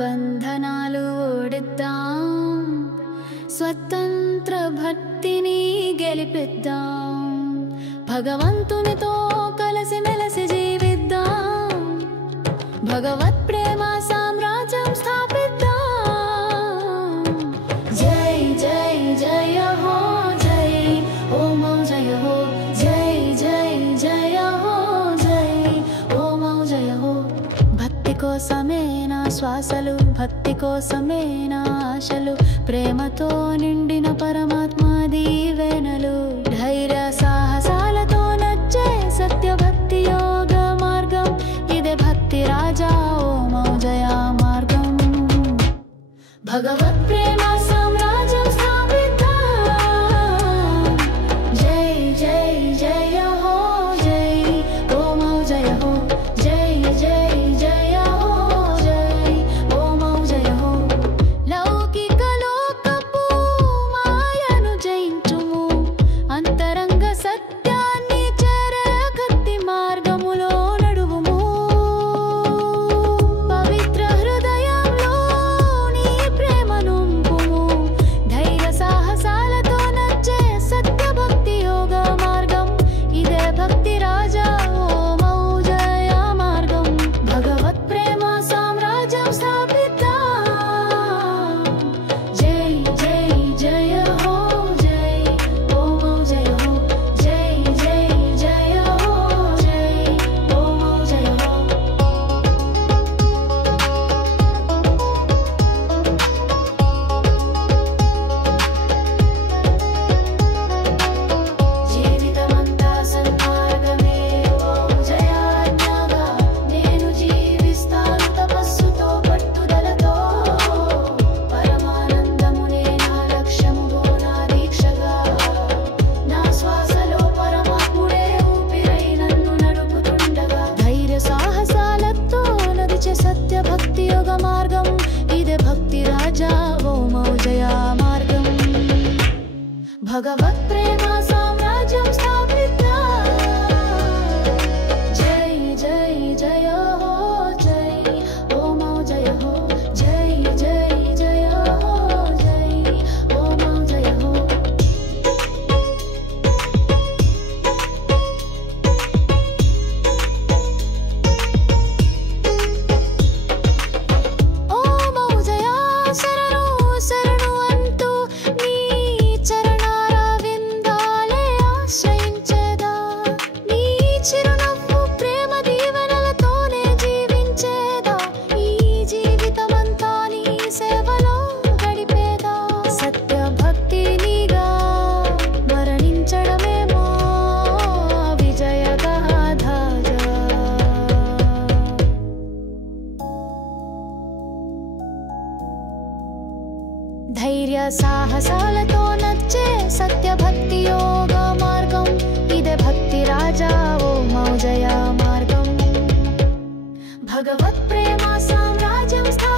బంధనాలు ఓడిద్దాం, స్వతంత్ర భక్తిని గెలిపిద్దాం, భగవంతునితో కలిసి మెలిసి జీవిద్దాం, భగవత్ ప్రేమ సామ్రాజ్యం స్థాపిద్దాం. జై జై జయ హో జై ఓం జయ హో, జై జై జయ హో జై ఓం జయ హో. భక్తి కోసమే నా శ్వాసలు, భక్తి కోసమే నా ఆశలు, ప్రేమతో నిండిన పరమాత్మ దీవెనలు. ధైర్య సాహసాలతో నచ్చే సత్య భక్తి యోగ మార్గం, ఇదే భక్తి రాజా ఓం జయ మార్గం. భగవత్ ప్రేమ సామ్రాజ్యం స్థాపిద్దాం. జై జై జయ హో జై ఓం జయ హో, జై జై జయ హో జై ఓం జయ హో. లౌకిక లోకపు మాయను జయించుము, అంతరంగ సత్యాన్ని చేరే భక్తి మార్గములో నడువుము. పవిత్ర హృదయంలో నీ ప్రేమ నుంపుము, ధైర్య సాహసాలతో నచ్చే సత్య భక్తి యోగ మార్గం, ఇదే భక్తి రాజా ఓం జయ మార్గం. భగవత్ ప్రేమ సామ్రాజ్యం స్థాపిద్దాం. జై జై జయ హో జై ఓం జయ హో, జై జై జయ హో జై ఓం జయ హో. జీవితమంతా సన్మార్గమే ఓం జయాజ్ఞగా, నేను జీవిస్తాను తపస్సుతో పట్టుదలతో, పరమానందమునే నా లక్ష్యముగో నా దీక్షగా, నా శ్వాసలో పరమాత్ముడే ఊపిరై నన్ను నడుపుతుండగా. ధైర్య సాహసాలతో నడిచే సత్య భక్తి యోగ మార్గం, ఇదే భక్తి రాజా ఓం జయ మార్గం. భగవత్ ప్రేమ సామ్రాజ్యం స్థాపిద్దాం. జై జై జయ హో జై ఓం జయ హో, జై జై జయ హో జై ఓం జయ హో. ఓం జయ శరణు శరణు అంటూ నీ చరణార విందాలే ఆశ్రయించేదా, నీ చిరునవ్వు ప్రేమ దీవెనలతోనే జీవించేదా, ఈ జీవితమంతా నీ సేవలో గడిపేదా. సత్య భక్తి నీగా మరణించడమేమో విజయ గాథగా. ధైర్య సాహసాలతో నచ్చే సత్య భక్తి యోగ మార్గం, ఇదే భక్తి రాజా ఓం జయ మార్గం. భగవత్ ప్రేమ సామ్రాజ్యం స్థాపిద్దాం.